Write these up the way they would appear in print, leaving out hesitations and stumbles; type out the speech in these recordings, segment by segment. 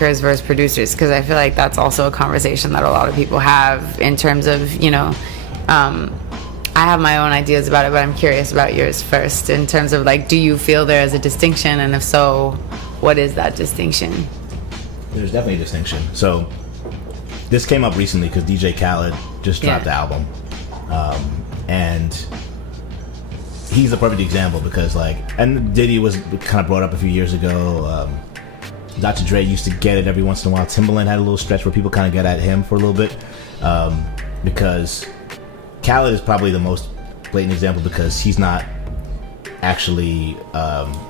makers versus producers, because I feel like that's also a conversation that a lot of people have in terms of, you know, I have my own ideas about it, but I'm curious about yours first in terms of like, do you feel there is a distinction, and if so, what is that distinction? There's definitely a distinction. So this came up recently because DJ Khaled just dropped the album, and he's the perfect example because like, and Diddy was kind of brought up a few years ago. Dr. Dre used to get it every once in a while. Timbaland had a little stretch where people kind of get at him for a little bit, because Khaled is probably the most blatant example because he's not actually,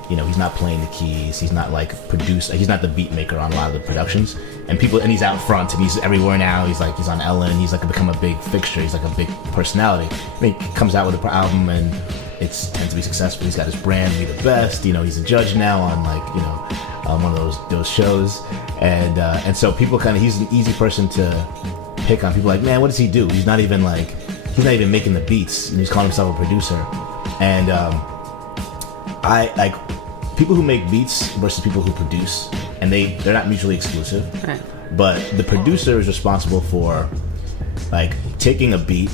you know, he's not playing the keys. He's not like he's not the beat maker on a lot of the productions. And he's out front and he's everywhere now. He's on Ellen. He's like become a big fixture. He's like a big personality. I mean, he comes out with an album and it tends to be successful. He's got his brand, Be the Best. You know, he's a judge now on like, you know, one of those shows. And so people he's an easy person to pick on. People are like, man, what does he do? He's not even making the beats, and he's calling himself a producer. And I like people who make beats versus people who produce, and they're not mutually exclusive. Right. But the producer is responsible for like taking a beat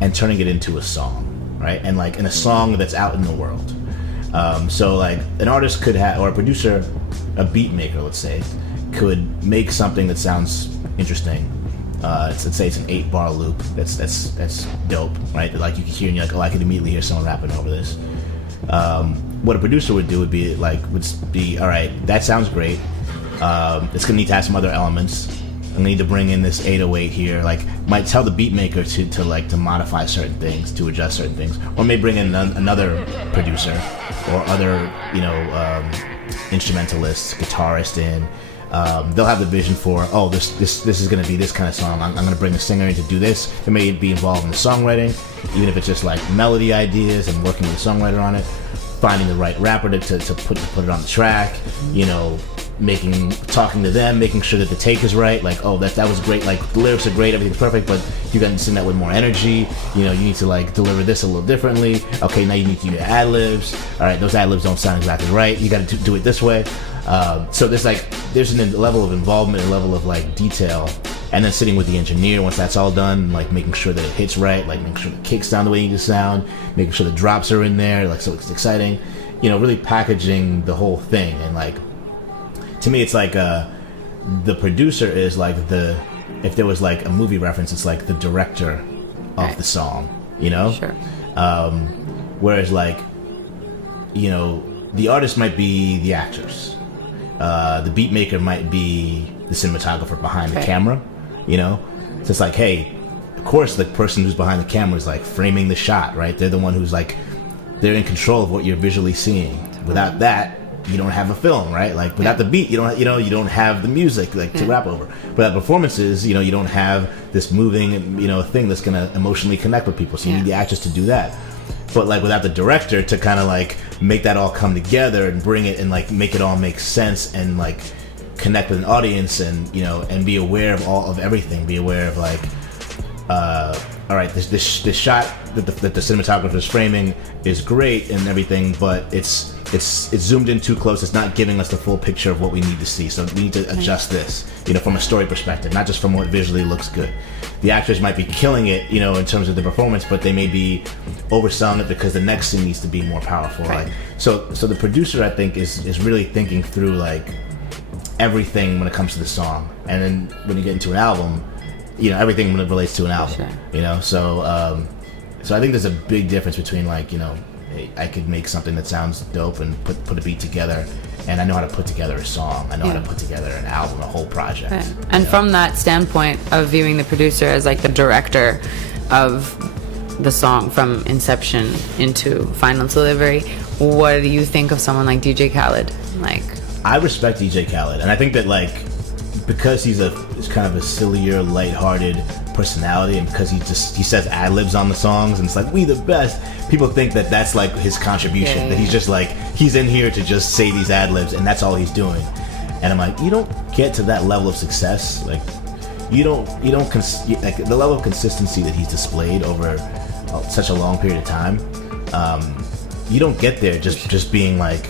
and turning it into a song, right? And like in a song that's out in the world. So like an artist could have, or a producer, a beat maker, let's say, could make something that sounds interesting. Let's say it's an 8-bar loop. That's dope, right? That like you can hear and you're like, oh, I can immediately hear someone rapping over this. What a producer would do would be, all right, that sounds great. It's gonna need to have some other elements. I'm gonna need to bring in this 808 here. Like, might tell the beat maker to modify certain things, to adjust certain things, or may bring in another producer or other, you know, instrumentalist, guitarist in. They'll have the vision for, oh, this is going to be this kind of song. I'm going to bring a singer in to do this. They may be involved in the songwriting, even if it's just like melody ideas and working with the songwriter on it, finding the right rapper to put it on the track, you know, talking to them, making sure that the take is right. Like, oh, that was great. Like, the lyrics are great, everything's perfect, but you got to sing that with more energy. You know, you need to like deliver this a little differently. Okay, now you need to do your ad-libs. All right, those ad-libs don't sound exactly right. You got to do it this way. So there's a level of involvement, a level of like detail, and then sitting with the engineer once that's all done, like making sure that it hits right, like making sure the kicks sound the way you need to sound, making sure the drops are in there, like so it's exciting, you know, really packaging the whole thing. And like, to me, it's like the producer is like if there was like a movie reference, it's like the director of the song, you know? Sure. Whereas like, you know, the artist might be the actors. The beat maker might be the cinematographer behind the camera, you know? So it's like, hey, of course the person who's behind the camera is like framing the shot, right? They're the one who's like, they're in control of what you're visually seeing. Without that, you don't have a film, right? Like without the beat, you don't have the music like to rap over. Without performances, you know, you don't have this moving, you know, thing that's gonna emotionally connect with people. So you need the actors to do that. But like without the director to kind of like make that all come together and bring it and like make it all make sense and like connect with an audience and, you know, and be aware of everything. Be aware of like, all right, this shot that the cinematographer is framing is great and everything, but it's zoomed in too close. It's not giving us the full picture of what we need to see. So we need to adjust this, you know, from a story perspective, not just from what visually looks good. The actors might be killing it, you know, in terms of the performance, but they may be overselling it because the next scene needs to be more powerful. Right. Like, so the producer, I think, is really thinking through like everything when it comes to the song, and then when you get into an album, you know, everything when it relates to an album. Sure. You know, so I think there's a big difference between like, you know, I could make something that sounds dope and put a beat together, and I know how to put together a song. I know how to put together an album, a whole project. Right. And from that standpoint of viewing the producer as like the director of the song from inception into final delivery, what do you think of someone like DJ Khaled? Like, I respect DJ Khaled, and I think that like, because he's kind of a sillier, lighthearted personality, and because he says ad-libs on the songs and it's like, we the best, people think that that's like his contribution, that he's just like, he's in here to just say these ad-libs and that's all he's doing. And I'm like, you don't get to that level of success, like you don't like the level of consistency that he's displayed over such a long period of time. You don't get there just being like,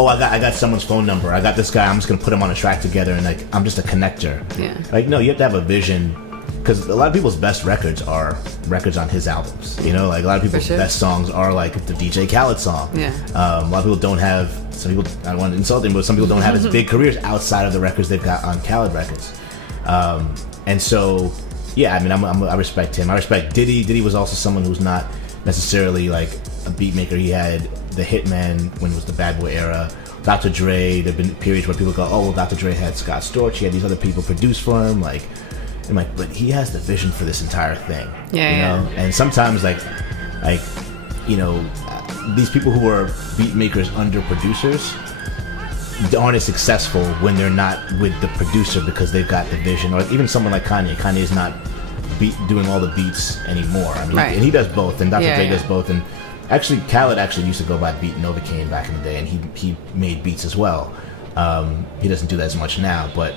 oh, I got someone's phone number. I got this guy. I'm just gonna put him on a track together, and like I'm just a connector. Yeah. Like no, you have to have a vision, because a lot of people's best records are records on his albums. You know, like a lot of people's best songs are like the DJ Khaled song. Yeah. A lot of people don't have. Some people, I don't want to insult them, but some people don't have as big careers outside of the records they've got on Khaled records. And so, yeah, I mean, I respect him. I respect Diddy. Diddy was also someone who's not necessarily like a beat maker. He had the Hitman when it was the Bad Boy era. Dr. Dre, there have been periods where people go, oh, well, Dr. Dre had Scott Storch. He had these other people produce for him. Like, I'm like, but he has the vision for this entire thing. Yeah, you know? And sometimes, like, you know, these people who are beat makers under producers aren't as successful when they're not with the producer because they've got the vision. Or even someone like Kanye. Kanye is not doing all the beats anymore. I mean, and he does both, and Dr. Dre does both. And actually, Khaled actually used to go by Beat Novocaine back in the day, and he made beats as well. He doesn't do that as much now, but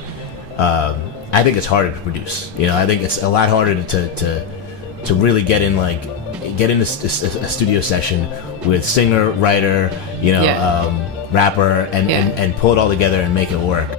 I think it's harder to produce. You know, I think it's a lot harder to really get in a studio session with singer, writer, you know, rapper, and pull it all together and make it work.